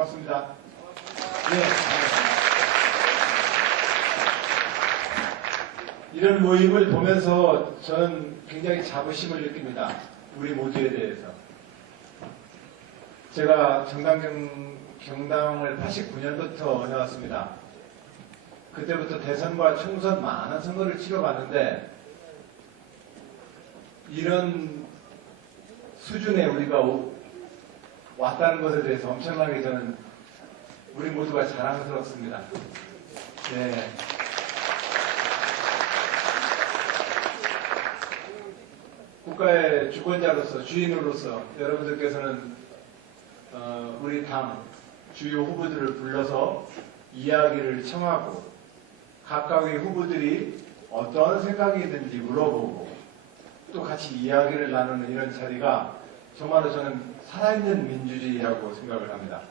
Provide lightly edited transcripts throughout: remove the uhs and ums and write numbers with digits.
반갑습니다. 네. 이런 모임을 보면서 저는 굉장히 자부심을 느낍니다. 우리 모두에 대해서. 제가 정당을 89년부터 해왔습니다. 그때부터 대선과 총선 많은 선거를 치러봤는데 이런 수준에 우리가 왔다는 것에 대해서 엄청나게 저는 우리 모두가 자랑스럽습니다. 네. 국가의 주권자로서, 주인으로서 여러분들께서는 우리 당 주요 후보들을 불러서 이야기를 청하고 각각의 후보들이 어떤 생각이 있는지 물어보고 또 같이 이야기를 나누는 이런 자리가 정말로 저는 살아있는 민주주의라고 생각을 합니다.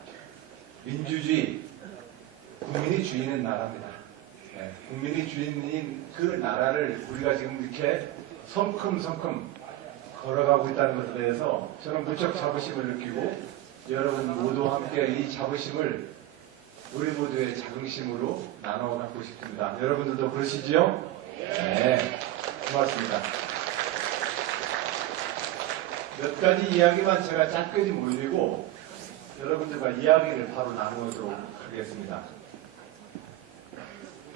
민주주의, 국민이 주인인 나라입니다. 네, 국민이 주인인 그 나라를 우리가 지금 이렇게 성큼성큼 걸어가고 있다는 것에 대해서 저는 무척 자부심을 느끼고 여러분 모두와 함께 이 자부심을 우리 모두의 자긍심으로 나눠 갖고 싶습니다. 여러분들도 그러시지요? 네, 고맙습니다. 몇 가지 이야기만 제가 짧게 좀 올리고 여러분들과 이야기를 바로 나누도록 하겠습니다.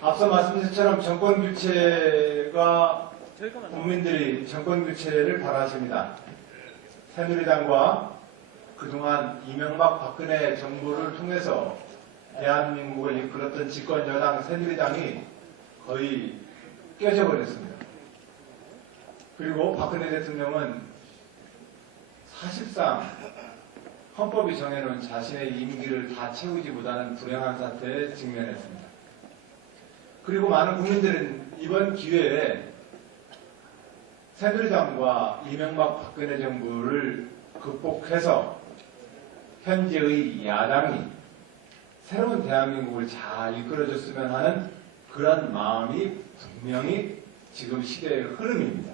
앞서 말씀드린 것처럼 정권교체가 국민들이 정권교체를 바라십니다. 새누리당과 그동안 이명박 박근혜 정부를 통해서 대한민국을 이끌었던 집권여당 새누리당이 거의 깨져버렸습니다. 그리고 박근혜 대통령은 사실상 헌법이 정해놓은 자신의 임기를 다 채우지 못하는 불행한 사태에 직면했습니다. 그리고 많은 국민들은 이번 기회에 새누리당과 이명박 박근혜 정부를 극복해서 현재의 야당이 새로운 대한민국을 잘 이끌어줬으면 하는 그런 마음이 분명히 지금 시대의 흐름입니다.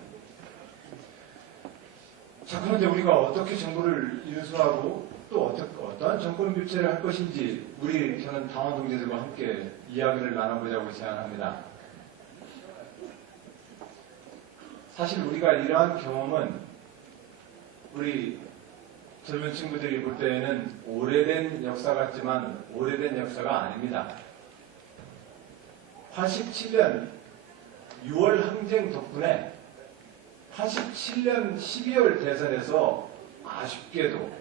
자, 그런데 우리가 어떻게 정부를 인수하고 또 어떤 정권 교체를 할 것인지 저는 당원 동지들과 함께 이야기를 나눠보자고 제안합니다. 사실 우리가 이러한 경험은 우리 젊은 친구들이 볼 때에는 오래된 역사 같지만 오래된 역사가 아닙니다. 87년 6월 항쟁 덕분에 87년 12월 대선에서 아쉽게도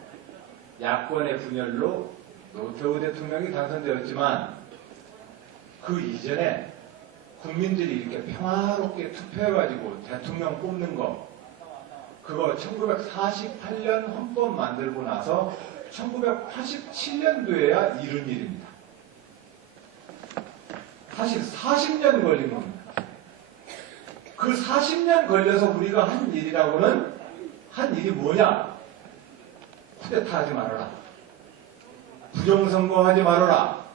야권의 분열로 노태우 대통령이 당선되었지만 그 이전에 국민들이 이렇게 평화롭게 투표해가지고 대통령 뽑는 거 그거 1948년 헌법 만들고 나서 1987년도에야 이룬 일입니다. 사실 40년 걸린 겁니다. 그 40년 걸려서 우리가 한 일이라고는 한 일이 뭐냐? 쿠데타 하지 말아라. 부정선거 하지 말아라.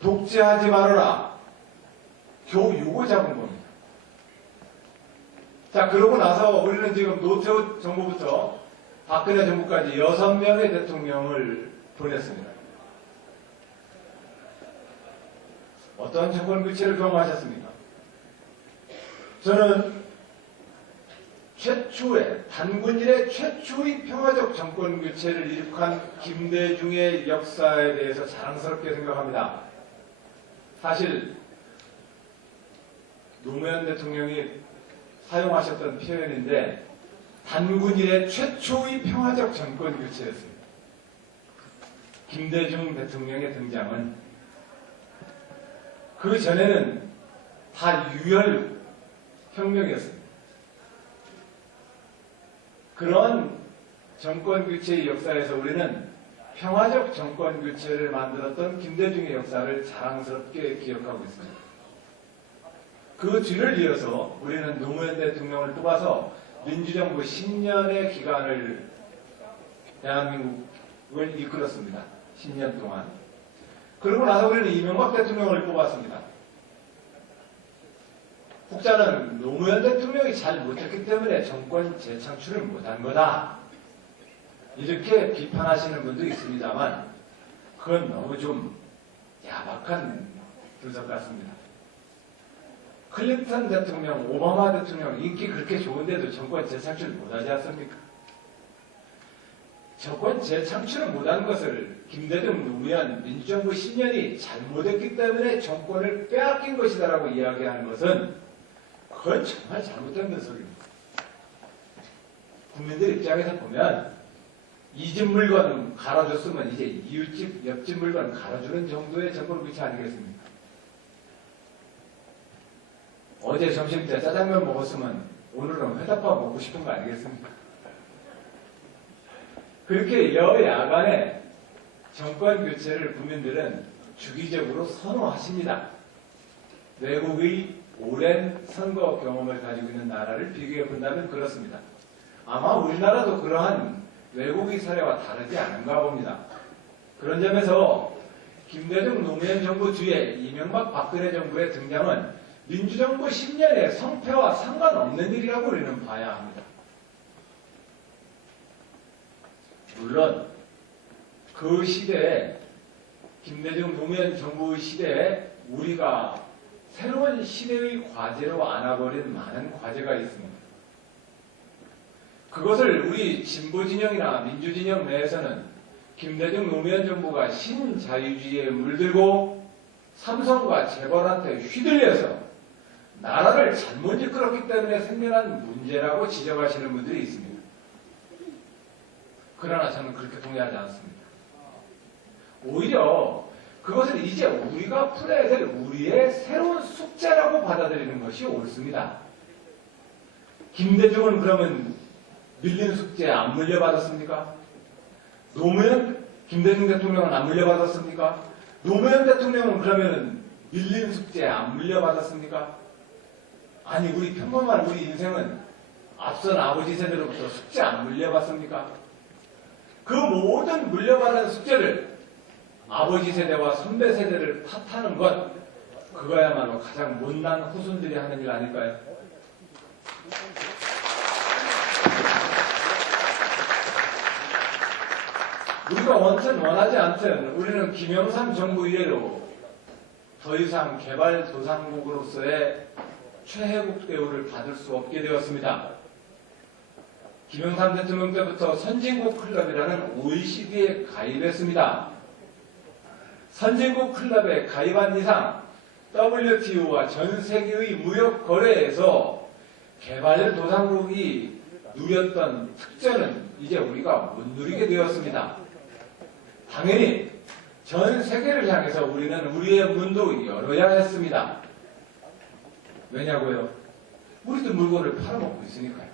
독재하지 말아라. 겨우 요거 잡은 겁니다. 자, 그러고 나서 우리는 지금 노태우 정부부터 박근혜 정부까지 6명의 대통령을 보냈습니다. 어떤 정권 교체를 경험하셨습니까? 저는 단군 이래 최초의 평화적 정권 교체를 이룩한 김대중의 역사에 대해서 자랑스럽게 생각합니다. 사실 노무현 대통령이 사용하셨던 표현인데 단군 이래 최초의 평화적 정권 교체였습니다. 김대중 대통령의 등장은 그 전에는 다 유혈혁명이었습니다. 그런 정권 교체의 역사에서 우리는 평화적 정권 교체를 만들었던 김대중의 역사를 자랑스럽게 기억하고 있습니다. 그 뒤를 이어서 우리는 노무현 대통령을 뽑아서 민주정부 10년의 기간을 대한민국을 이끌었습니다. 10년 동안. 그러고 나서 우리는 이명박 대통령을 뽑았습니다. 국자는 노무현 대통령이 잘 못했기 때문에 정권 재창출을 못한 거다. 이렇게 비판하시는 분도 있습니다만 그건 너무 좀 야박한 분석 같습니다. 클린턴 대통령, 오바마 대통령 인기 그렇게 좋은데도 정권 재창출 못하지 않습니까? 정권 재창출을 못한 것을 김대중 노무현 민주정부 10년이 잘못했기 때문에 정권을 빼앗긴 것이다라고 이야기하는 것은 그건 정말 잘못된 분석입니다. 국민들 입장에서 보면 이 집 물건 갈아줬으면 이제 이웃집, 옆집 물건 갈아주는 정도의 정권 위치 아니겠습니까? 어제 점심 때 짜장면 먹었으면 오늘은 회덮밥 먹고 싶은 거 아니겠습니까? 그렇게 여야간의 정권 교체를 국민들은 주기적으로 선호하십니다. 외국의 오랜 선거 경험을 가지고 있는 나라를 비교해 본다면 그렇습니다. 아마 우리나라도 그러한 외국의 사례와 다르지 않은가 봅니다. 그런 점에서 김대중 노무현 정부 뒤에 이명박 박근혜 정부의 등장은 민주정부 10년의 성패와 상관없는 일이라고 우리는 봐야 합니다. 물론 그 시대에 김대중 노무현 정부 시대에 우리가 새로운 시대의 과제로 안아버린 많은 과제가 있습니다. 그것을 우리 진보진영이나 민주진영 내에서는 김대중 노무현 정부가 신자유주의에 물들고 삼성과 재벌한테 휘둘려서 나라를 잘못 이끌었기 때문에 생겨난 문제라고 지적하시는 분들이 있습니다. 그러나 저는 그렇게 동의하지 않습니다. 오히려 그것을 이제 우리가 풀어야 될 우리의 새로운 숙제라고 받아들이는 것이 옳습니다. 김대중은 그러면 밀린 숙제 안 물려받았습니까? 김대중 대통령은 안 물려받았습니까? 노무현 대통령은 그러면 밀린 숙제 안 물려받았습니까? 아니 우리 평범한 우리 인생은 앞선 아버지 세대로부터 숙제 안 물려받습니까? 그 모든 물려받은 숙제를 아버지 세대와 선배 세대를 탓하는 것, 그거야말로 가장 못난 후손들이 하는 일 아닐까요? 우리가 원천 원하지 않든 우리는 김영삼 정부 이래로 더 이상 개발도상국으로서의 최혜국 대우를 받을 수 없게 되었습니다. 김영삼 대통령 때부터 선진국 클럽이라는 OECD에 가입했습니다. 선진국 클럽에 가입한 이상 WTO와 전 세계의 무역 거래에서 개발도상국이 누렸던 특전은 이제 우리가 못 누리게 되었습니다. 당연히 전 세계를 향해서 우리는 우리의 문도 열어야 했습니다. 왜냐고요? 우리도 물건을 팔아먹고 있으니까요.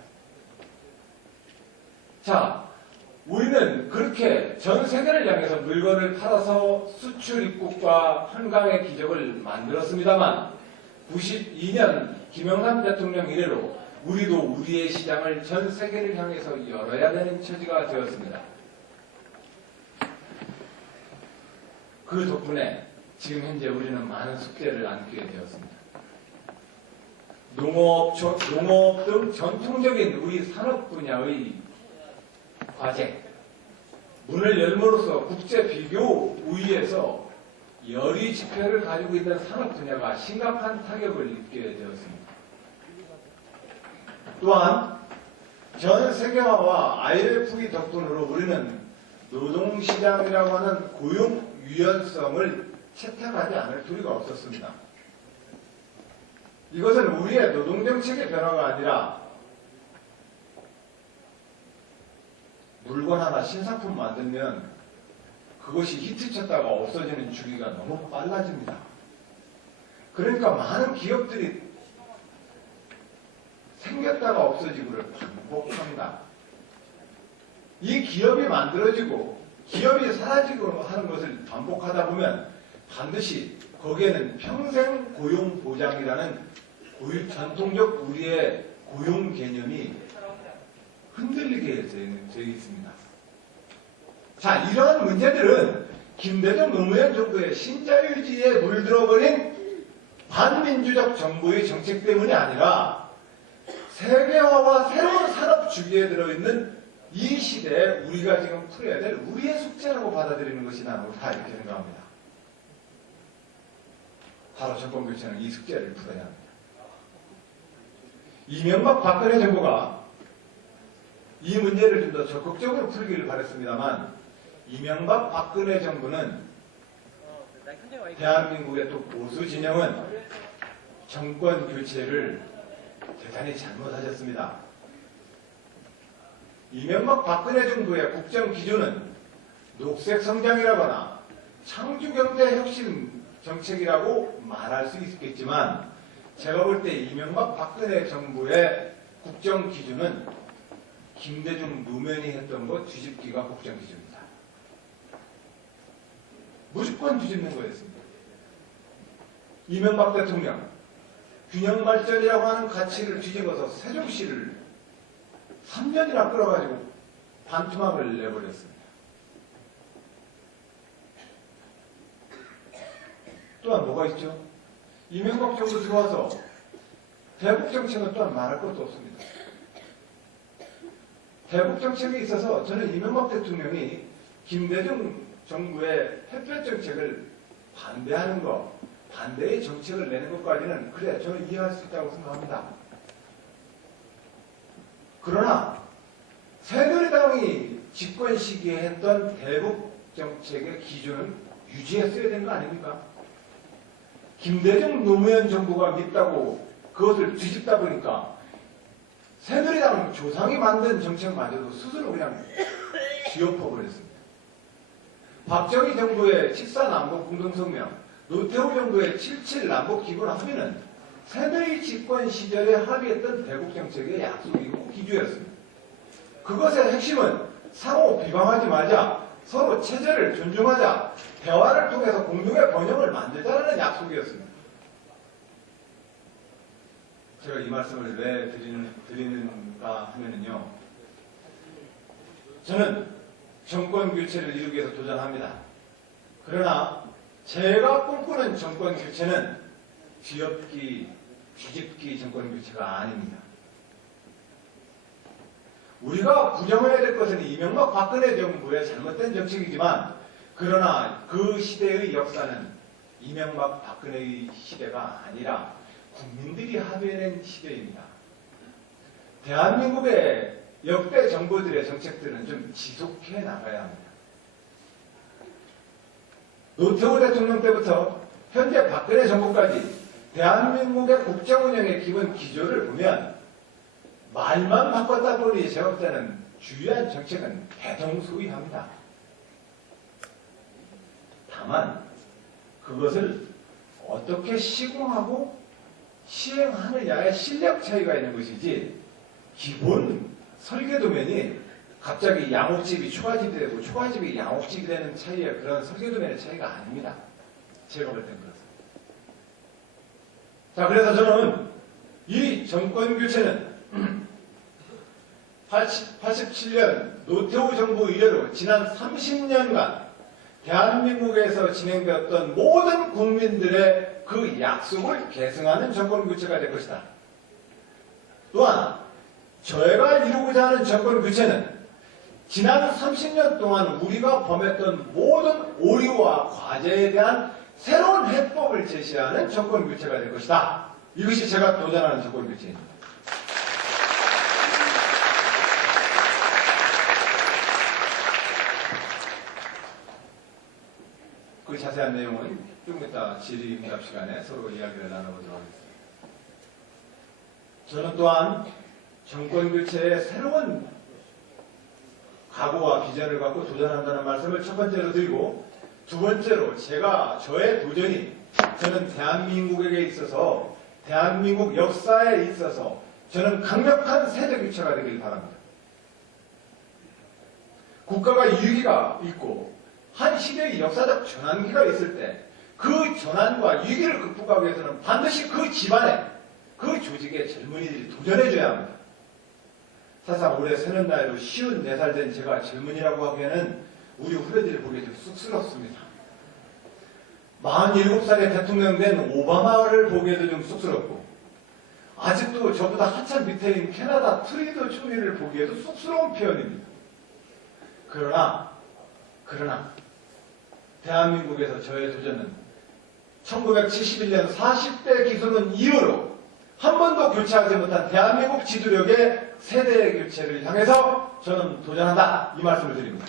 자, 우리는 그렇게 전 세계를 향해서 물건을 팔아서 수출 입국과 한강의 기적을 만들었습니다만 92년 김영삼 대통령 이래로 우리도 우리의 시장을 전 세계를 향해서 열어야 되는 처지가 되었습니다. 그 덕분에 지금 현재 우리는 많은 숙제를 안게 되었습니다. 농업 등 전통적인 우리 산업 분야의 과제, 문을 열므로써 국제 비교 우위에서 열의 지표를 가지고 있는 산업 분야가 심각한 타격을 입게 되었습니다. 또한 전 세계화와 IMF 덕분으로 우리는 노동시장이라고 하는 고용 유연성을 채택하지 않을 도리가 없었습니다. 이것은 우리의 노동정책의 변화가 아니라 물건 하나 신상품 만들면 그것이 히트쳤다가 없어지는 주기가 너무 빨라집니다. 그러니까 많은 기업들이 생겼다가 없어지고를 반복합니다. 이 기업이 만들어지고 기업이 사라지고 하는 것을 반복하다 보면 반드시 거기에는 평생 고용 보장이라는 전통적 우리의 고용 개념이 흔들리게 되어 있습니다. 자, 이러한 문제들은 김대중 노무현 정부의 신자유주의에 물들어버린 반민주적 정부의 정책 때문이 아니라 세계화와 새로운 산업 주기에 들어있는 이 시대에 우리가 지금 풀어야 될 우리의 숙제라고 받아들이는 것이 나는 다 이렇게 생각합니다. 바로 정권교체는 이 숙제를 풀어야 합니다. 이명박 박근혜 정부가 이 문제를 좀 더 적극적으로 풀기를 바랬습니다만 이명박 박근혜 정부는 대한민국의 또 보수 진영은 정권 교체를 대단히 잘못하셨습니다. 이명박 박근혜 정부의 국정 기조는 녹색 성장이라거나 창조경제 혁신 정책이라고 말할 수 있겠지만 제가 볼 때 이명박 박근혜 정부의 국정 기조는 김대중 노무현이 했던 것 뒤집기가 국정 기조입니다. 무조건 뒤집는 거였습니다. 이명박 대통령 균형 발전이라고 하는 가치를 뒤집어서 세종시를 3년이나 끌어가지고 반토막을 내버렸습니다. 또한 뭐가 있죠? 이명박 정부 들어와서 대북 정책은 또한 말할 것도 없습니다. 대북 정책에 있어서 저는 이명박 대통령이 김대중 정부의 햇볕 정책을 반대하는 것, 반대의 정책을 내는 것까지는 그래 저는 이해할 수 있다고 생각합니다. 그러나 새누리당이 집권 시기에 했던 대북 정책의 기준은 유지했어야 되는 거 아닙니까? 김대중 노무현 정부가 믿다고 그것을 뒤집다 보니까 새누리당 조상이 만든 정책마저도 스스로 그냥 뒤엎어버렸습니다. 박정희 정부의 7.4 남북 공동성명, 노태우 정부의 7.7 남북 기본 합의는 새누리 집권 시절에 합의했던 대북 정책의 약속이고 기조였습니다. 그것의 핵심은 상호 비방하지 말자, 서로 체제를 존중하자, 대화를 통해서 공동의 번영을 만들자라는 약속이었습니다. 제가 이 말씀을 왜 드리는가 하면은요, 저는 정권 교체를 이루기 위해서 도전합니다. 그러나 제가 꿈꾸는 정권 교체는 뒤집기 정권 교체가 아닙니다. 우리가 부정해야 될 것은 이명박 박근혜 정부의 잘못된 정책이지만 그러나 그 시대의 역사는 이명박 박근혜의 시대가 아니라 국민들이 합의해낸 시대입니다. 대한민국의 역대 정부들의 정책들은 좀 지속해 나가야 합니다. 노태우 대통령 때부터 현재 박근혜 정부까지 대한민국의 국정 운영의 기본 기조를 보면 말만 바꿨다 보니 제가 볼 때는 주요한 정책은 대동소이합니다. 다만 그것을 어떻게 시공하고 시행하느냐의 실력 차이가 있는 것이지 기본 설계도면이 갑자기 양옥집이 초가집이 되고 초가집이 양옥집이 되는 차이의 그런 설계도면의 차이가 아닙니다. 제가 볼 땐 그렇습니다. 자, 그래서 저는 이 정권 교체는 87년 노태우 정부 이래로 지난 30년간 대한민국에서 진행되었던 모든 국민들의 그 약속을 계승하는 정권 교체가 될 것이다. 또한 저희가 이루고자 하는 정권 교체는 지난 30년 동안 우리가 범했던 모든 오류와 과제에 대한 새로운 해법을 제시하는 정권 교체가 될 것이다. 이것이 제가 도전하는 정권 교체입니다. 그 자세한 내용은 좀 이따 질의응답 시간에 서로 이야기를 나눠보도록 하겠습니다. 저는 또한 정권 교체의 새로운 각오와 비전을 갖고 도전한다는 말씀을 첫 번째로 드리고, 두 번째로 저의 도전이 저는 대한민국에게 있어서 대한민국 역사에 있어서 저는 강력한 세대 교체가 되길 바랍니다. 국가가 위기가 있고 한 시대의 역사적 전환기가 있을 때 그 전환과 위기를 극복하기 위해서는 반드시 그 집안에 그 조직의 젊은이들이 도전해줘야 합니다. 사실상 올해 서른 나이로 54살 된 제가 젊은이라고 하기에는 우리 후배들이 보기에 좀 쑥스럽습니다. 47살에 대통령 된 오바마를 보기에도 좀 쑥스럽고, 아직도 저보다 한참 밑에 있는 캐나다 트리도 총리를 보기에도 쑥스러운 표현입니다. 그러나 대한민국에서 저의 도전은 1971년 40대 기술은 이후로 한 번도 교체하지 못한 대한민국 지도력의 세대 교체를 향해서 저는 도전한다. 이 말씀을 드립니다.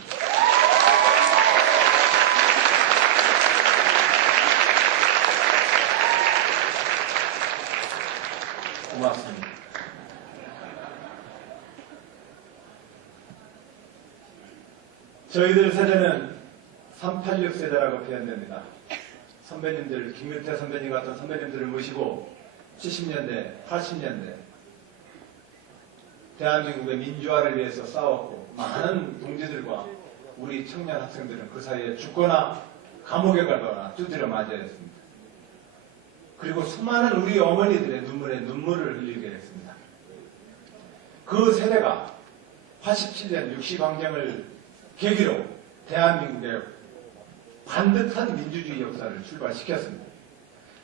고맙습니다. 저희들 세대는 386 세대라고 표현됩니다. 선배님들, 김윤태 선배님 같은 선배님들을 모시고 70년대, 80년대 대한민국의 민주화를 위해서 싸웠고 많은 동지들과 우리 청년 학생들은 그 사이에 죽거나 감옥에 가거나 두드려 맞아야 했습니다. 그리고 수많은 우리 어머니들의 눈물에 눈물을 흘리게 했습니다. 그 세대가 87년 60항쟁을 계기로 대한민국의 반듯한 민주주의 역사를 출발시켰습니다.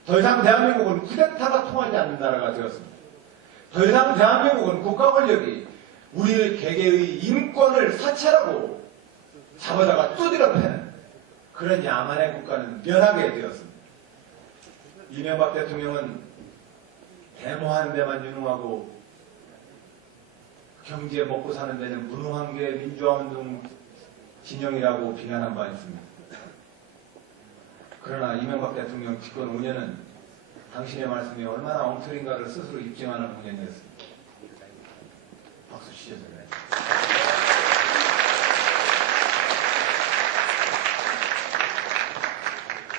더 이상 대한민국은 쿠데타가 통하지 않는 나라가 되었습니다. 더 이상 대한민국은 국가 권력이 우리 개개의 인권을 사찰하고 잡아다가 두드려 패는 그런 야만의 국가는 면하게 되었습니다. 이명박 대통령은 데모하는 데만 유능하고 경제 먹고 사는 데는 무능한 게 민주화운동 진영이라고 비난한 바 있습니다. 그러나 이명박 대통령 집권 5년은 당신의 말씀이 얼마나 엉터리인가를 스스로 입증하는 5년이었습니다. 박수 치셔서 그래요.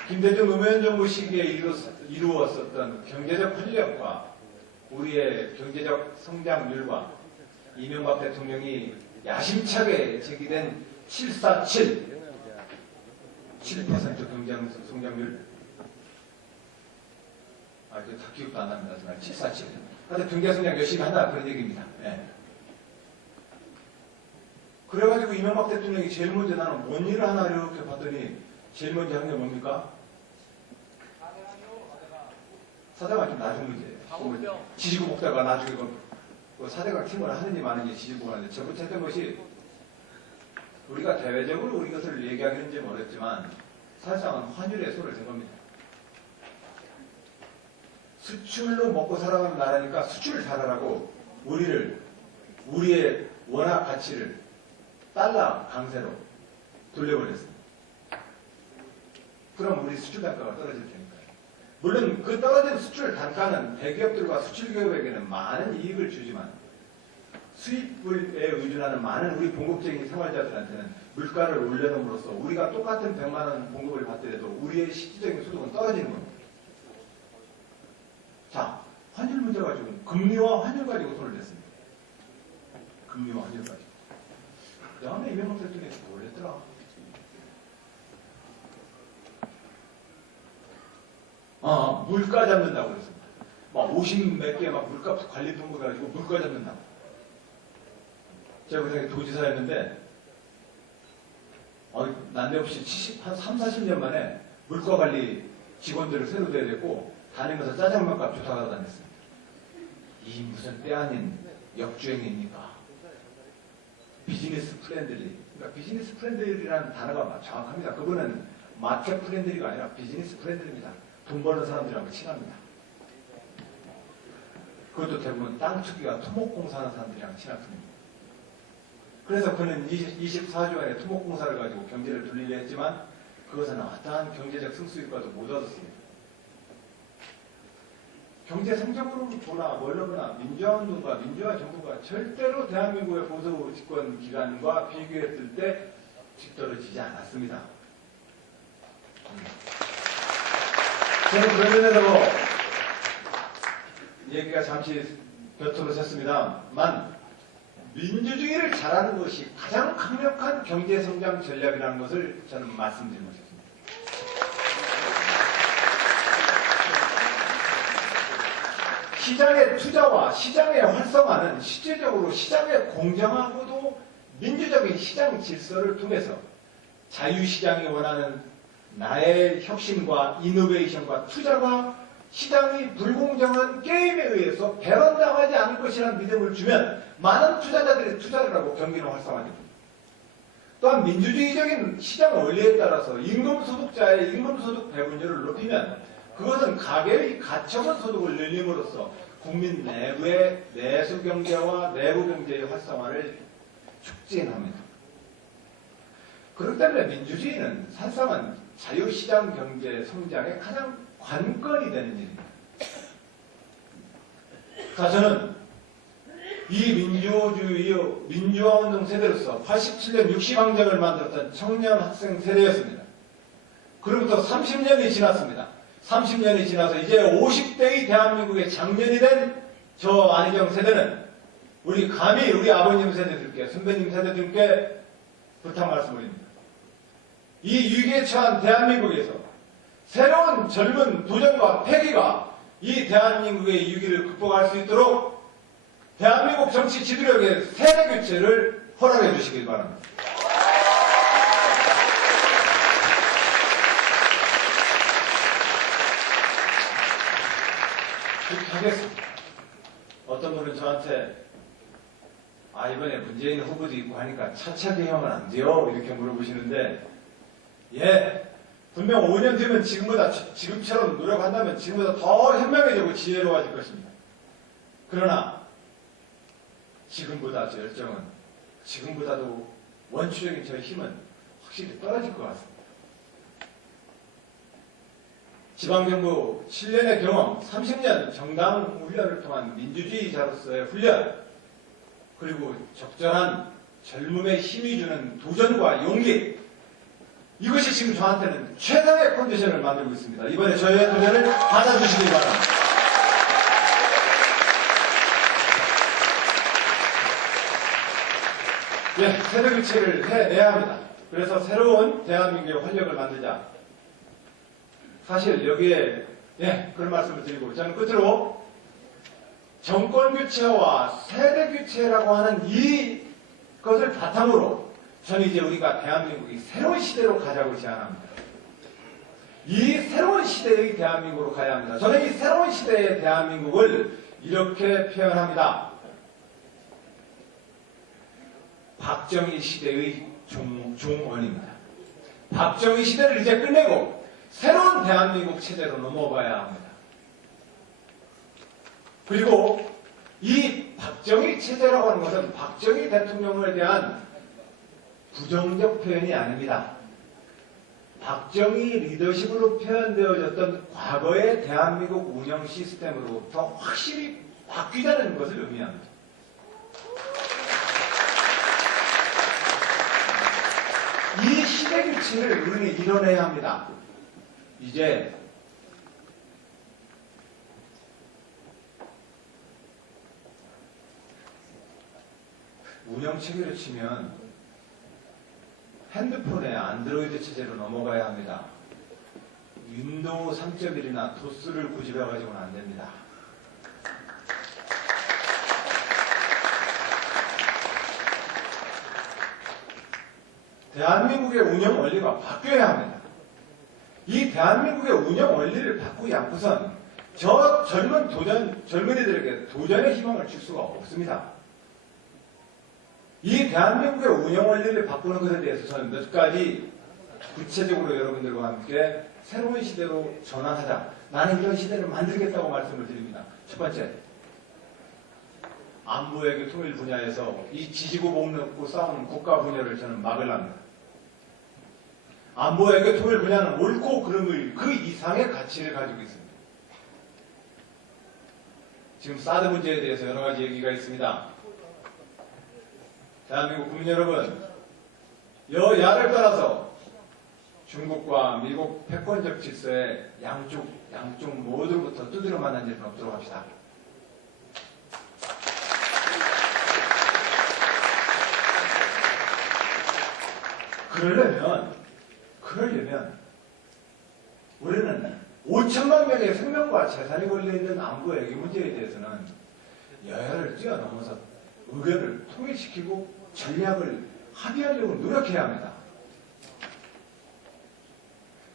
김대중 노무현 정부 시기에 이루었었던 경제적 활력과 우리의 경제적 성장률과 이명박 대통령이 야심차게 제기된 747 7% 경제 성장률 이거 다 기억도 안 납니다. 747 하여튼 경제 성장 열심히 한다 그런 얘기입니다. 네. 그래가지고 이명박 대통령이 제일 먼저 나는 뭔 일을 하나 이렇게 봤더니 제일 먼저 한 게 뭡니까? 사대강 좀 나중 문제예요. 지지고 먹다가 나중에 그 사대강 팀을 하는지 마는지 지지고 하는데 잘못했던 것이 우리가 대외적으로 우리 것을 얘기하기는 좀 어렵지만 사실상은 환율에 손을 댄 겁니다. 수출로 먹고 살아가는 나라니까 수출을 잘하라고 우리의 원화 가치를 달러 강세로 돌려버렸습니다. 그럼 우리 수출 단가가 떨어질 테니까요. 물론 그 떨어진 수출 단가는 대기업들과 수출기업에게는 많은 이익을 주지만 수입에 의존하는 많은 우리 공급적인 생활자들한테는 물가를 올려놓음으로써 우리가 똑같은 100만 원 공급을 받더라도 우리의 실질적인 소득은 떨어지는 겁니다. 자, 환율 문제 가지고 금리와 환율 가지고 손을 댔습니다. 금리와 환율 가지고. 그 다음에 이명박 대통령이 뭘 했더라? 물가 잡는다고 그랬습니다. 막 50몇 개 막 물값 관리 본부 가지고 물가 잡는다고. 제가 그 당시 도지사였는데, 난데없이 한 3, 40년 만에 물가 관리 직원들을 새로 돼야 됐고, 다니면서 짜장면 값 조사하러 다녔습니다. 이 무슨 때 아닌 역주행입니까? 비즈니스 프렌들리. 그러니까 비즈니스 프렌들리라는 단어가 정확합니다. 그거는 마켓 프렌들리가 아니라 비즈니스 프렌들리입니다. 돈 버는 사람들하고 친합니다. 그것도 대부분 땅 투기와 토목공사하는 사람들이랑 친합니다. 그래서 그는 24조 원의 토목공사를 가지고 경제를 돌리려 했지만 그것은 어떠한 경제적 승수효과도 못 얻었습니다. 경제 성장으로 보나 뭘로 보나 민주화운동과 민주화 정부가 절대로 대한민국의 보수 집권 기간과 비교했을 때 뒤떨어지지 않았습니다. 저는 그런 면에서 얘기가 잠시 곁으로 샜습니다만 민주주의를 잘하는 것이 가장 강력한 경제성장 전략이라는 것을 저는 말씀드리고 싶습니다. 시장의 투자와 시장의 활성화는 실질적으로 시장의 공정하고도 민주적인 시장 질서를 통해서 자유시장이 원하는 나의 혁신과 이노베이션과 투자가 시장이 불공정한 게임에 의해서 배반당하지 않을 것이라는 믿음을 주면 많은 투자자들이 투자를 하고 경기는 활성화됩니다. 또한 민주주의적인 시장 원리에 따라서 임금소득자의 임금소득 배분율을 높이면 그것은 가계의 가처분 소득을 늘림으로써 국민 내부의 내수 경제와 내부 경제의 활성화를 촉진합니다. 그렇기 때문에 민주주의는 사실상은 자유시장 경제 성장의 가장 관건이 되는 일입니다. 자, 저는 이 민주화운동 세대로서 87년 60항쟁을 만들었던 청년 학생 세대였습니다. 그로부터 30년이 지났습니다. 30년이 지나서 이제 50대의 대한민국의 장년이 된 저 안희정 세대는 감히 우리 아버님 세대들께, 선배님 세대들께 부탁 말씀드립니다. 이 위기에 처한 대한민국에서 새로운 젊은 도전과 패기가 이 대한민국의 위기를 극복할 수 있도록 대한민국 정치 지도력의 세대 교체를 허락해 주시길 바랍니다. 그렇게 하겠습니다. 어떤 분은 저한테 이번에 문재인 후보도 있고 하니까 차차기 하면 안 돼요? 이렇게 물어보시는데 분명 5년 뒤면 지금처럼 노력한다면 지금보다 더 현명해지고 지혜로워질 것입니다. 그러나 지금보다 저 열정은, 지금보다도 원초적인 저의 힘은 확실히 떨어질 것 같습니다. 지방정부 7년의 경험, 30년 정당 훈련을 통한 민주주의자로서의 훈련, 그리고 적절한 젊음에 힘이 주는 도전과 용기, 이것이 지금 저한테는 최상의 컨디션을 만들고 있습니다. 이번에 저의 도전을 받아주시기 바랍니다. 세대 교체를 해내야 합니다. 그래서 새로운 대한민국의 활력을 만들자. 사실 여기에 그런 말씀을 드리고 저는 끝으로 정권 교체와 세대 교체라고 하는 이것을 바탕으로 저는 이제 우리가 대한민국이 새로운 시대로 가자고 제안합니다. 이 새로운 시대의 대한민국으로 가야 합니다. 저는 이 새로운 시대의 대한민국을 이렇게 표현합니다. 박정희 시대의 종언입니다. 박정희 시대를 이제 끝내고 새로운 대한민국 체제로 넘어가야 합니다. 그리고 이 박정희 체제라고 하는 것은 박정희 대통령에 대한 부정적 표현이 아닙니다. 박정희 리더십으로 표현되어졌던 과거의 대한민국 운영 시스템으로부터 확실히 바뀌자는 것을 의미합니다. 이 시대 교체를 우리는 이뤄내야 합니다. 이제 운영 체계로 치면 핸드폰의 안드로이드 체제로 넘어가야 합니다. 윈도우 3.1이나 도스를 고집해가지고는 안 됩니다. 대한민국의 운영 원리가 바뀌어야 합니다. 이 대한민국의 운영 원리를 바꾸지 않고선 저 젊은이들에게 도전의 희망을 줄 수가 없습니다. 이 대한민국의 운영 원리를 바꾸는 것에 대해서 저는 몇 가지 구체적으로 여러분들과 함께 새로운 시대로 전환하자. 나는 이런 시대를 만들겠다고 말씀을 드립니다. 첫 번째, 안보외교 통일 분야에서 이 지지고 목 싸우는 국가 분열을 저는 막으랍니다. 안보외교 통일 분야는 옳고 그름을 그 이상의 가치를 가지고 있습니다. 지금 사드 문제에 대해서 여러 가지 얘기가 있습니다. 대한민국 국민 여러분, 여야를 따라서 중국과 미국 패권적 질서에 양쪽 모두부터 두드려 맞는 일은 없도록 합시다. 그러려면 우리는 5천만 명의 생명과 재산이 걸려있는 안보 외교 문제에 대해서는 여야를 뛰어넘어서 의견을 통일시키고 전략을 합의하려고 노력해야 합니다.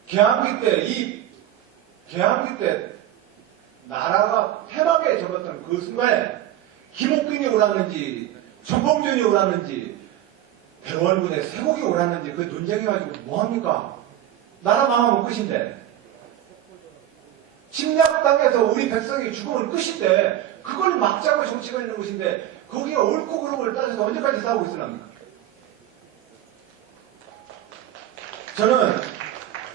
개항기 때 나라가 패막에 접었던 그 순간에 김옥균이 오랐는지 정봉준이 오랐는지 백월군에 쇠고기 옳았는지 그 논쟁해가지고 뭐합니까? 나라 망하면 끝인데. 침략당해서 우리 백성이 죽으면 끝인데 그걸 막자고 정치가 있는 것인데 거기에 옳고 그른 걸 따져서 언제까지 싸우고 있으랍니까? 저는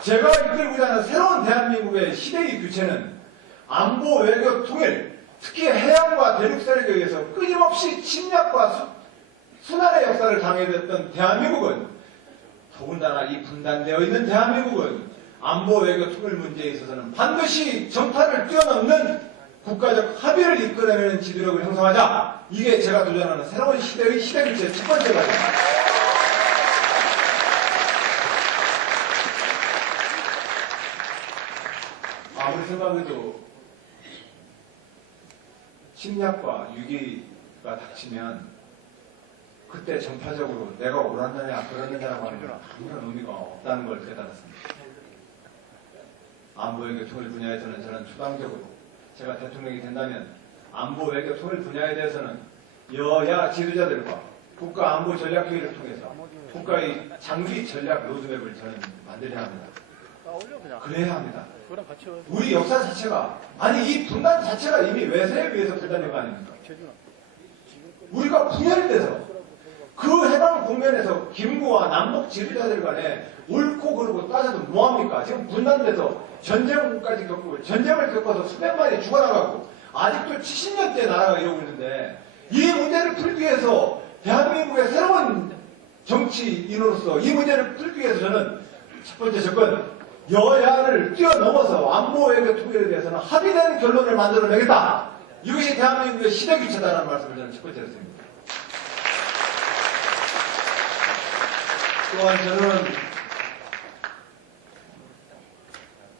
제가 이끌고자 하는 새로운 대한민국의 시대의 교체는 안보, 외교, 통일, 특히 해양과 대륙 세력에 의해서 끊임없이 침략과 순환의 역사를 당해졌던 대한민국은, 더군다나 이 분단되어 있는 대한민국은 안보, 외교, 통일 문제에 있어서는 반드시 정파를 뛰어넘는 국가적 합의를 이끌어내는 지도력을 형성하자. 이게 제가 도전하는 새로운 시대의 시대교체의 첫 번째 과제입니다. 아무리 생각해도 침략과 위기가 닥치면 그때 전파적으로 내가 옳았느냐 그랬느냐라고 하는 건 아무런 의미가 없다는 걸 깨달았습니다. 안보 외교 통일 분야에서는 저는 초당적으로 제가 대통령이 된다면 안보 외교 통일 분야에 대해서는 여야 지도자들과 국가 안보 전략회의를 통해서 국가의 장기 전략 로드맵을 저는 만들어야 합니다. 그래야 합니다. 우리 역사 자체가, 아니 이 분단 자체가 이미 외세에 의해서 분단된 거 아닙니까? 우리가 분열돼서 그 해방 국면에서 김구와 남북 지도자들 간에 옳고 그르고 따져도 뭐합니까? 지금 분단돼서 전쟁까지 겪고 전쟁을 겪어서 수백만이 죽어나가고 아직도 70년대 나라가 이러고 있는데 이 문제를 풀기 위해서 대한민국의 새로운 정치인으로서 이 문제를 풀기 위해서 저는 첫 번째 접근, 여야를 뛰어넘어서 안보 외교 통일에 대해서는 합의된 결론을 만들어내겠다. 이것이 대한민국의 시대교체다라는 말씀을 저는 첫 번째로 드립니다. 또한 저는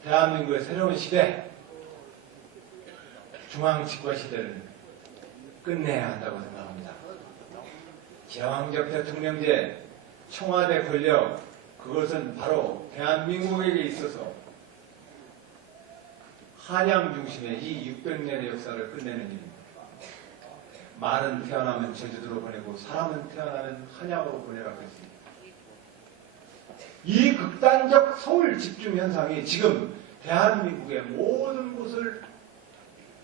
대한민국의 새로운 시대, 중앙집권 시대를 끝내야 한다고 생각합니다. 제왕적 대통령제, 청와대 권력, 그것은 바로 대한민국에게 있어서 한양 중심의 이 600년의 역사를 끝내는 일입니다. 말은 태어나면 제주도로 보내고 사람은 태어나면 한양으로 보내라고 했습니다. 이 극단적 서울 집중 현상이 지금 대한민국의 모든 곳을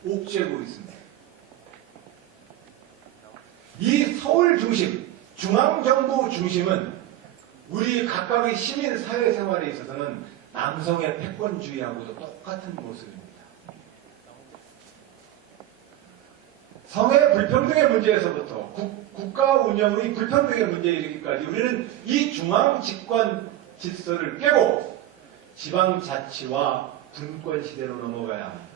옥죄고 있습니다. 이 서울 중심, 중앙정부 중심은 우리 각각의 시민 사회생활에 있어서는 남성의 패권주의하고도 똑같은 모습입니다. 성의 불평등의 문제에서부터 국가 운영의 불평등의 문제에 이르기까지 우리는 이 중앙집권 질서를 깨고 지방자치와 분권 시대로 넘어가야 합니다.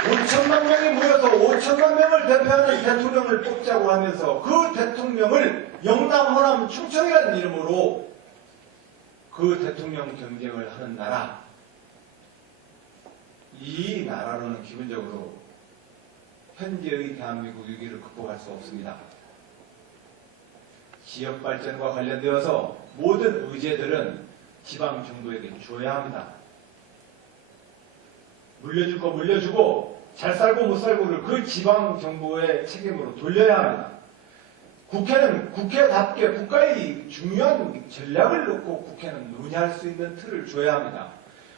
5천만 명이 모여서 5천만 명을 대표하는 대통령을 뽑자고 하면서 그 대통령을 영남, 호남, 충청이라는 이름으로 그 대통령 경쟁을 하는 나라, 이 나라로는 기본적으로 현재의 대한민국 위기를 극복할 수 없습니다. 지역 발전과 관련되어서 모든 의제들은 지방 정부에게 줘야 합니다. 물려줄 거 물려주고 잘 살고 못 살고를 그 지방 정부의 책임으로 돌려야 합니다. 국회는 국회답게 국가의 중요한 전략을 놓고 국회는 논의할 수 있는 틀을 줘야 합니다.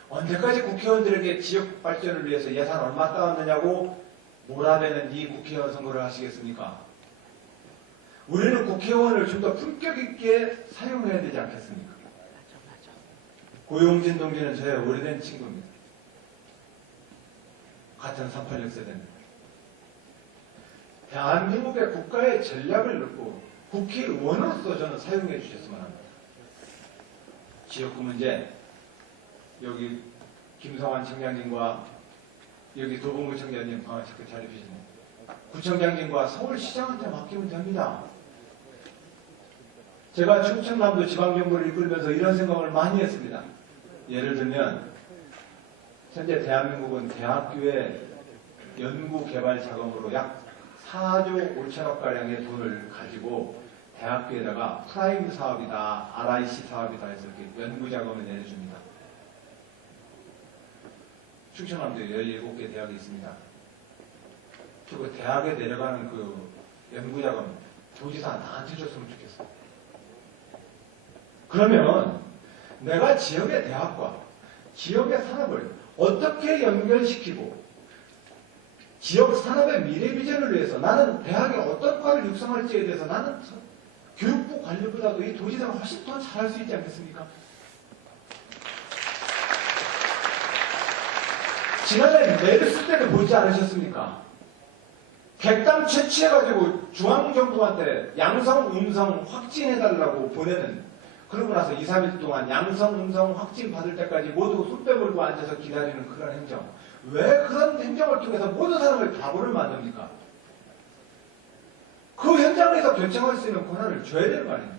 언제까지 국회의원들에게 지역 발전을 위해서 예산 얼마 따왔느냐고 몰아내는 이 국회의원 선거를 하시겠습니까? 우리는 국회의원을 좀 더 품격 있게 사용해야 되지 않겠습니까? 고용진 동지는 저의 오래된 친구입니다. 같은 38년 세대입니다. 대한민국의 국가의 전략을 넣고 국회의원으로서 저는 사용해 주셨으면 합니다. 지역구 문제, 여기 김성환 청장님과 여기 도봉구청장님 자꾸 자리 비시네. 구청장님과 서울시장한테 맡기면 됩니다. 제가 충청남도 지방정부를 이끌면서 이런 생각을 많이 했습니다. 예를 들면 현재 대한민국은 대학교의 연구개발 자금으로 약 4조 5천억가량의 돈을 가지고 대학교에다가 프라임 사업이다, RIC 사업이다 해서 이렇게 연구자금을 내려줍니다. 충청남도에 17개 대학이 있습니다. 그리고 대학에 내려가는 그 연구자금 도지사 나한테 줬으면 좋겠어. 그러면 내가 지역의 대학과 지역의 산업을 어떻게 연결시키고 지역 산업의 미래 비전을 위해서 나는 대학에 어떤 과를 육성할지에 대해서 나는 교육부 관리보다도 이 도지사가 훨씬 더 잘할 수 있지 않겠습니까? 지난해 메르스 때를 보지 않으셨습니까? 객단 채취해가지고 중앙정부한테 양성, 음성 확진해달라고 보내는, 그러고 나서 2, 3일 동안 양성, 음성 확진 받을 때까지 모두 손빼 물고 앉아서 기다리는 그런 행정. 왜 그런 행정을 통해서 모든 사람을 바보를 만듭니까? 그 현장에서 결정할 수 있는 권한을 줘야 되는 거 아닙니까?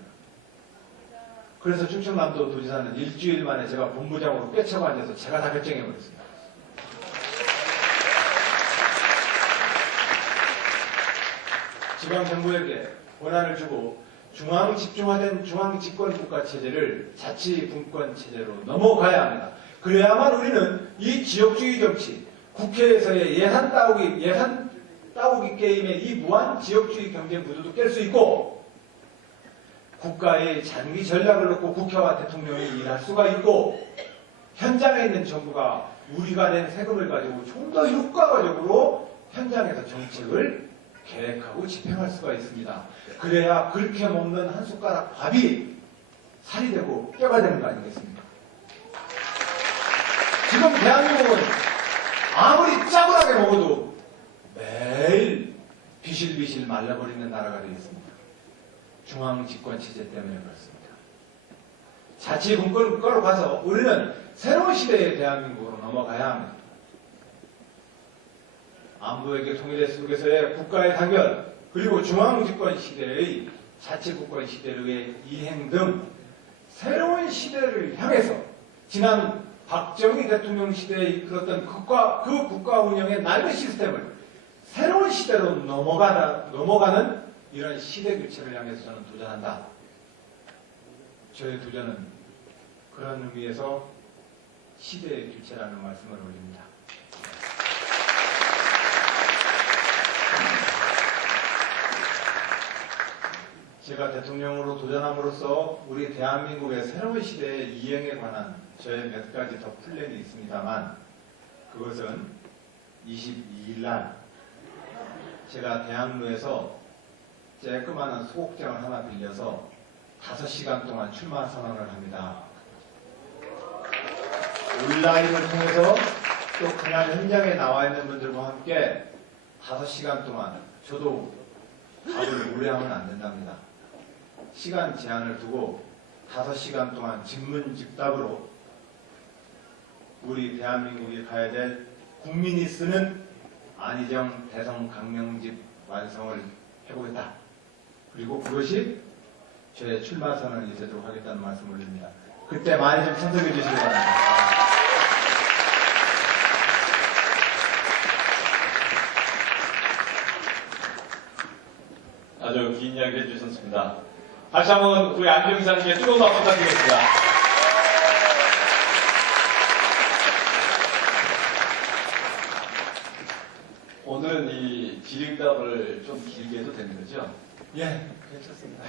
그래서 충청남도 도지사는 일주일 만에 제가 본부장으로 꿰차고 앉아서 제가 다 결정해버렸습니다. 지방정부에게 권한을 주고 중앙 집중화된 중앙 집권 국가 체제를 자치 분권 체제로 넘어가야 합니다. 그래야만 우리는 이 지역주의 정치, 국회에서의 예산 따오기 게임의 이 무한 지역주의 경쟁 구도도 깰 수 있고, 국가의 장기 전략을 놓고 국회와 대통령이 일할 수가 있고, 현장에 있는 정부가 우리가 낸 세금을 가지고 좀 더 효과적으로 현장에서 정책을 계획하고 집행할 수가 있습니다. 그래야 그렇게 먹는 한 숟가락 밥이 살이 되고 뼈가 되는 거 아니겠습니까? 지금 대한민국은 아무리 짜글하게 먹어도 매일 비실비실 말라버리는 나라가 되겠습니다. 중앙 집권 체제 때문에 그렇습니다. 자치 분권 국가로 가서 우리는 새로운 시대의 대한민국으로 넘어가야 합니다. 안보외교 통일의 속에서의 국가의 단결, 그리고 중앙집권 시대의 자치국권 시대의 이행 등 새로운 시대를 향해서 지난 박정희 대통령 시대에 이끌었던 그 국가 운영의 낡은 시스템을 새로운 시대로 넘어가는 이런 시대 교체를 향해서 저는 도전한다. 저의 도전은 그런 의미에서 시대의 교체라는 말씀을 올립니다. 제가 대통령으로 도전함으로써 우리 대한민국의 새로운 시대의 이행에 관한 저의 몇 가지 더 플랜이 있습니다만, 그것은 22일 날 제가 대학로에서 쬐끄마한 소극장을 하나 빌려서 5시간 동안 출마 선언을 합니다. 온라인을 통해서 또 그날 현장에 나와 있는 분들과 함께 5시간 동안, 저도 답을 오래 하면 안 된답니다. 시간 제한을 두고 5시간 동안 직문즉답으로 우리 대한민국이 가야 될 국민이 쓰는 안희정 대성 강령집 완성을 해보겠다. 그리고 그것이 저의 출마 선언이 되도록 하겠다는 말씀을 올립니다. 그때 많이 좀 참석해 주시기 바랍니다. 아주 긴 이야기 해주셨습니다. 다시 한번 우리 안희정 기사님께 뜨거운 박수 부탁드리겠습니다. 오늘은 이 질의응답을 좀 길게 해도 되는 거죠? 예, 괜찮습니다.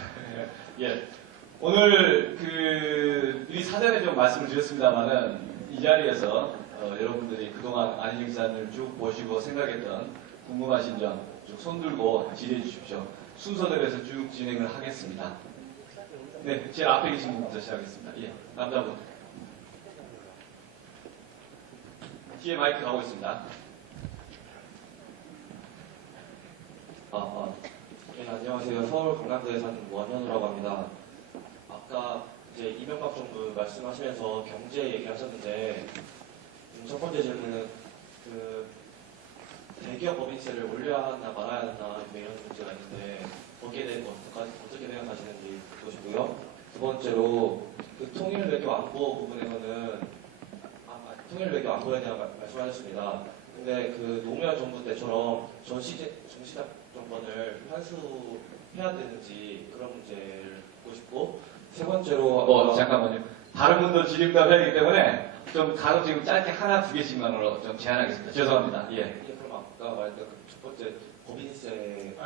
예. 오늘 우리 사전에 좀 말씀을 드렸습니다만은 이 자리에서 여러분들이 그동안 안희정 기사님을 쭉 보시고 생각했던 궁금하신 점 쭉 손들고 질의해 주십시오. 순서대로 해서 쭉 진행을 하겠습니다. 네, 제일 앞에 계신 분부터 시작하겠습니다. 예, 남자분. 뒤에 마이크 가고 있습니다. 네, 안녕하세요. 서울 강남구에 사는 원현우라고 합니다. 아까 이제 이명박 정부 말씀하시면서 경제 얘기하셨는데, 첫 번째 질문은 대기업 법인세를 올려야 하나 말아야 하나 이런 문제가 있는데 거기에 대해서 어떻게 생각하시는지 듣고 싶고요. 두 번째로 통일 외교 안보 부분에서는 통일 외교 안보에 대한 말씀하셨습니다. 근데 노무현 정부 때처럼 정치적 정권을 환수해야 되는지 그런 문제를 듣고 싶고, 세 번째로 잠깐만요. 다른 분도 질의응답 해야 하기 때문에 좀 가급적이면 짧게 하나 두 개씩만으로 좀 제안하겠습니다. 죄송합니다. 예. 예, 그럼 아까 말했던 그첫 번째 법인세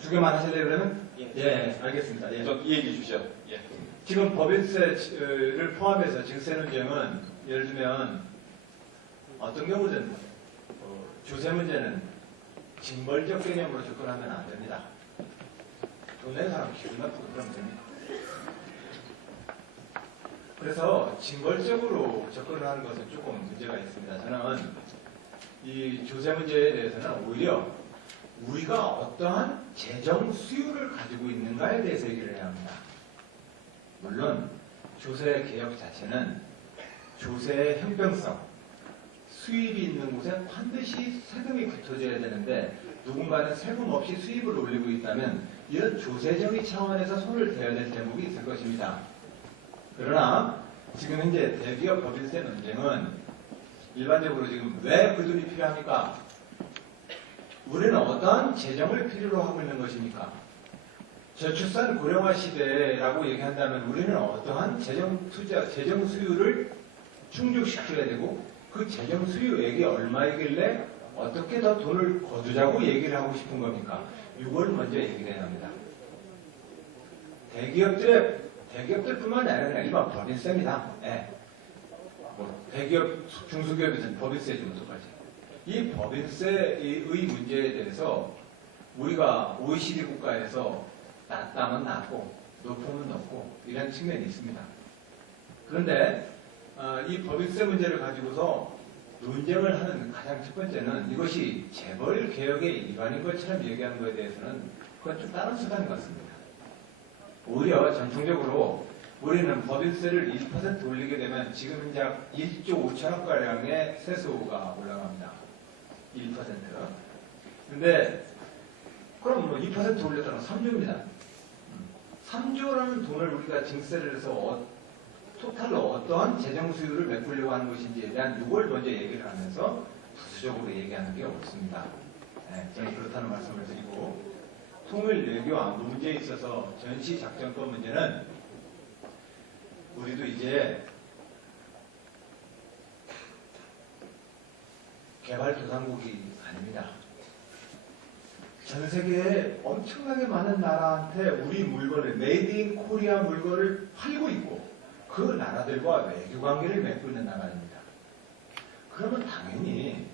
두 개만 하실래요 그러면? 예. 예, 알겠습니다. 예. 좀 이해해 주십시오. 예. 지금 법인세를 포함해서 증세 논쟁은 예를 들면 어떤 경우든 조세 문제는 징벌적 개념으로 접근하면 안 됩니다. 돈 내는 사람 기분 나쁘고 그러면 됩니다. 그래서 징벌적으로 접근을 하는 것은 조금 문제가 있습니다. 저는 이 조세 문제에 대해서는 오히려 우리가 어떠한 재정 수요를 가지고 있는가에 대해서 얘기를 해야 합니다. 물론 조세 개혁 자체는 조세의 형평성, 수입이 있는 곳에 반드시 세금이 붙어져야 되는데 누군가는 세금 없이 수입을 올리고 있다면 이런 조세정의 차원에서 손을 대야 될 대목이 있을 것입니다. 그러나 지금 현재 대기업 법인세 논쟁은 일반적으로 지금 왜 그 돈이 필요합니까? 우리는 어떠한 재정을 필요로 하고 있는 것입니까? 저출산 고령화 시대라고 얘기한다면 우리는 어떠한 재정 투자, 재정 수요를 충족시켜야 되고 그 재정 수요액이 얼마이길래 어떻게 더 돈을 거두자고 얘기를 하고 싶은 겁니까? 이걸 먼저 얘기를 해야 합니다. 대기업들뿐만 아니라 그냥 일반 법인세입니다. 예. 뭐 대기업, 중소기업이든 법인세지만 똑같이. 이 법인세의 문제에 대해서 우리가 OECD 국가에서 낮다면 낮고 높으면 높고 이런 측면이 있습니다. 그런데 이 법인세 문제를 가지고서 논쟁을 하는 가장 첫 번째는 이것이 재벌 개혁의 일환인 것처럼 얘기하는 것에 대해서는 그건 좀 다른 수단인 것 같습니다. 오히려 전통적으로 우리는 법인세를 1% 올리게 되면 지금 현재 1조 5천억가량의 세수가 올라갑니다. 1%. 근데 그럼 뭐 2% 올렸다면 3조입니다. 3조라는 돈을 우리가 증세를 해서 토탈로 어떠한 재정 수요를 메꾸려고 하는 것인지에 대한 이걸 먼저 얘기를 하면서 부수적으로 얘기하는 게 옳습니다. 네, 저는 그렇다는 말씀을 드리고 통일 외교 안보 문제에 있어서 전시 작전권 문제는 우리도 이제 개발도상국이 아닙니다. 전 세계에 엄청나게 많은 나라한테 우리 물건을 메이드 인 코리아 물건을 팔고 있고 그 나라들과 외교 관계를 맺고 있는 나라입니다. 그러면 당연히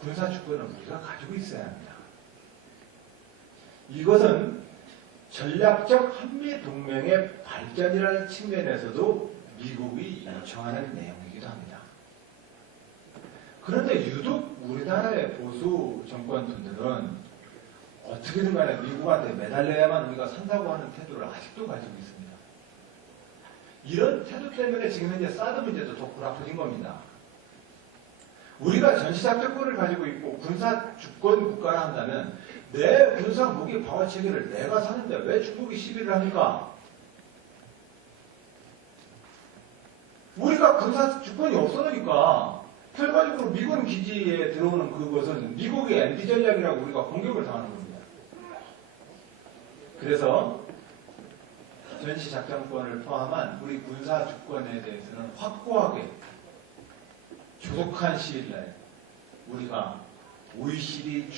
군사 주권은 우리가 가지고 있어야 합니다. 이것은 전략적 한미 동맹의 발전이라는 측면에서도 미국이 요청하는 내용이기도 합니다. 그런데 유독 우리나라의 보수 정권분들은 어떻게든 간에 미국한테 매달려야만 우리가 산다고 하는 태도를 아직도 가지고 있습니다. 이런 태도 때문에 지금 현재 사드 문제도 더 불합쳐진 겁니다. 우리가 전시작전권을 가지고 있고 군사 주권 국가를 한다면 내 군사 무기 방어 체계를 내가 사는데 왜 중국이 시비를 합니까? 우리가 군사 주권이 없어지니까 결과적으로 미군 기지에 들어오는 그것은 미국의 MD 전략이라고 우리가 공격을 당하는 겁니다. 그래서 전시작전권을 포함한 우리 군사 주권에 대해서는 확고하게 조속한 시일 내에 우리가 OECD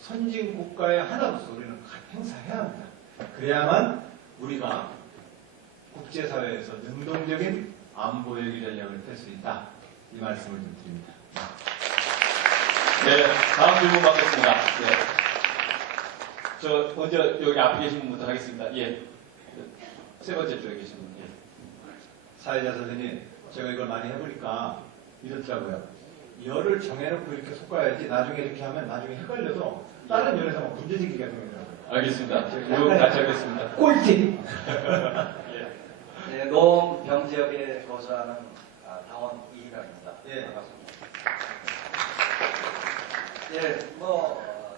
선진 국가의 하나로서 우리는 행사해야 합니다. 그래야만 우리가 국제사회에서 능동적인 안보 외교 전략을 펼 수 있다. 이 말씀을 좀 드립니다. 네, 다음 질문 받겠습니다. 네. 저 먼저 여기 앞에 계신 분부터 하겠습니다. 예. 세 번째 쪽에 계신 분. 예. 사회자 선생님, 제가 이걸 많이 해보니까 이렇더라고요. 열을 정해놓고 이렇게 섞어야지 나중에 이렇게 하면 나중에 헷갈려서 다른 열에서 막 문제 생기게 생기더라고요. 알겠습니다. 이거 같이 하겠습니다. 꼴찌! 네, 노원병 지역에 거주하는 당원 이희강입니다. 예. 반갑습니다. 예,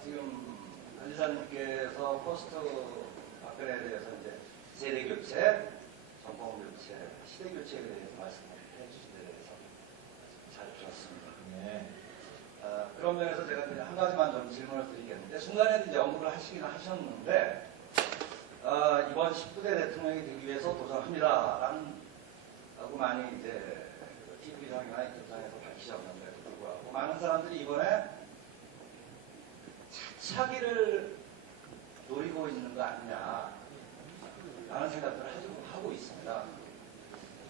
지금 안 지사님께서 포스트 박근혜에 대해서 이제 세대 교체, 정권 교체, 시대 교체에 대해서 말씀해 주신 데 대해서 잘 들었습니다. 네. 그런 면에서 제가 이제 한 가지만 좀 질문을 드리겠는데, 중간에 이제 언급을 하시긴 하셨는데, 이번 19대 대통령이 되기 위해서 도전합니다라고 많이 이제 TV 비상이나 인터뷰장에서 밝히셨는데도 불구하고 많은 사람들이 이번에 차차기를 노리고 있는 거 아니냐 라는 생각들을 하고 있습니다.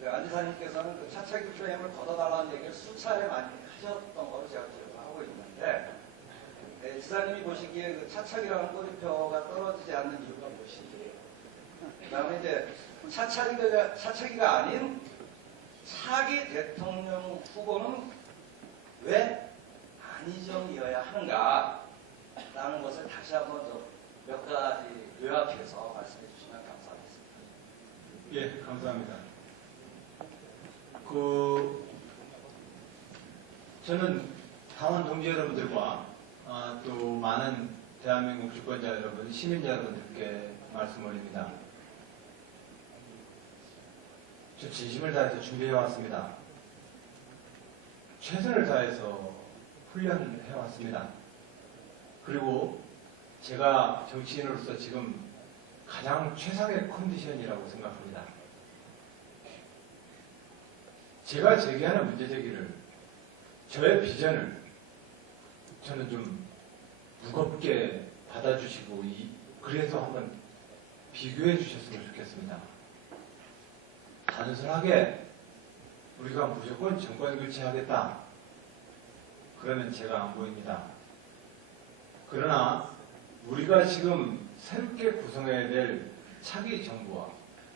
안지사님께서는 그 차차기 프레임을 걷어달라는 얘기를 수차례 많이 하셨던 거로 제가 기억을 하고 있는데 지사님이 보시기에 그 차차기라는 꼬리표가 떨어지지 않는 이유가 무엇인지, 그 다음에 이제 차차기가 아닌 차기 대통령 후보는 왜 안희정이어야 하는가 라는 것을 다시 한번 좀 몇 가지 요약해서 말씀해 주시면 감사하겠습니다. 예, 감사합니다. 저는 당원 동지 여러분들과 또 많은 대한민국 주권자 여러분, 시민자 여러분들께 말씀 올립니다. 저 진심을 다해서 준비해 왔습니다. 최선을 다해서 훈련해 왔습니다. 그리고 제가 정치인으로서 지금 가장 최상의 컨디션이라고 생각합니다. 제가 제기하는 문제 제기를, 저의 비전을 저는 좀 무겁게 받아주시고 그래서 한번 비교해 주셨으면 좋겠습니다. 단순하게 우리가 무조건 정권 교체하겠다 그러면 제가 안 보입니다. 그러나 우리가 지금 새롭게 구성해야 될 차기 정부와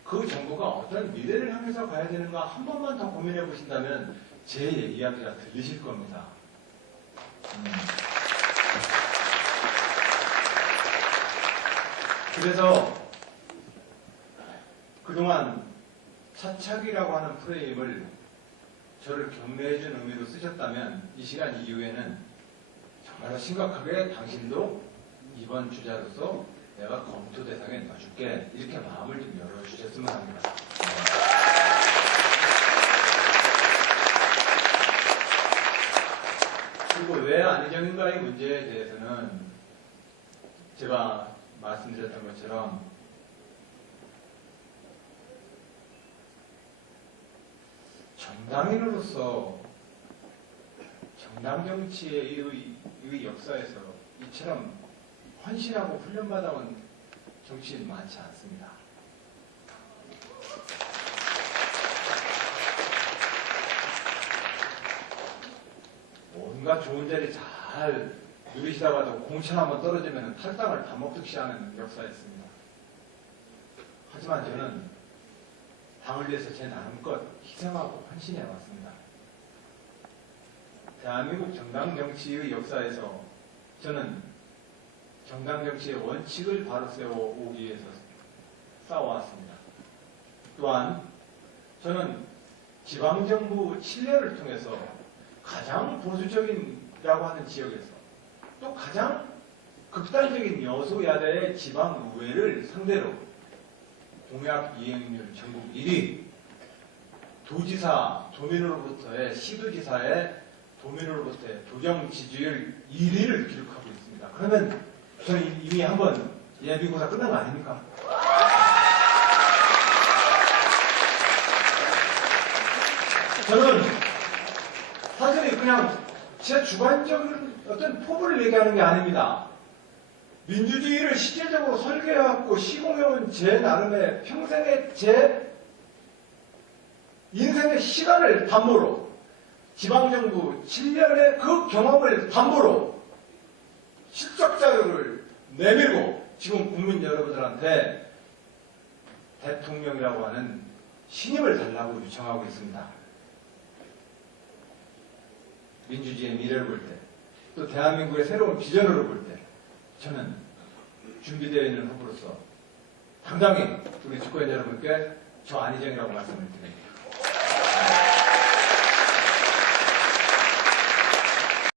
그 정부가 어떤 미래를 향해서 가야 되는가 한 번만 더 고민해 보신다면 제 이야기가 들리실 겁니다. 그래서 그동안 차차기라고 하는 프레임을 저를 격려해준 의미로 쓰셨다면 이 시간 이후에는 정말로 심각하게 당신도 이번 주자로서 내가 검토 대상에 넣어줄게, 이렇게 마음을 좀 열어주셨으면 합니다. 그리고 왜 안희정인가의 문제에 대해서는 제가 말씀드렸던 것처럼 정당인으로서 정당 정치의 이 역사에서 이처럼 헌신하고 훈련받아온 정치인 많지 않습니다. 온갖 좋은 자리 잘 누리시다가도 공천 한번 떨어지면 탈당을 다 먹듯이 하는 역사였습니다. 하지만 저는 당을 위해서 제 나름껏 희생하고 헌신해 왔습니다. 대한민국 정당 정치의 역사에서 저는 정당 정치의 원칙을 바로 세워오기 위해서 싸워왔습니다. 또한 저는 지방정부 친례를 통해서 가장 보수적이라고 하는 지역에서 또 가장 극단적인 여소야대의 지방의회를 상대로 공약 이행률 전국 1위, 도지사 도민으로부터의 시도지사의 도민으로부터의 도정 지지율 1위를 기록하고 있습니다. 그러면 저는 이미 한번 예비고사 끝난 거 아닙니까? 저는 사실이 그냥 제 주관적인 어떤 포부를 얘기하는 게 아닙니다. 민주주의를 실질적으로 설계해왔고 시공해온 제 나름의 평생의 제 인생의 시간을 담보로 지방정부 7년의 그 경험을 담보로 실적 자료를 내밀고 지금 국민 여러분들한테 대통령이라고 하는 신임을 달라고 요청하고 있습니다. 민주주의의 미래를 볼 때, 또 대한민국의 새로운 비전으로 볼 때 저는 준비되어 있는 후보로서 당당히 우리 주권 여러분께 저 안희정이라고 말씀을 드립니다.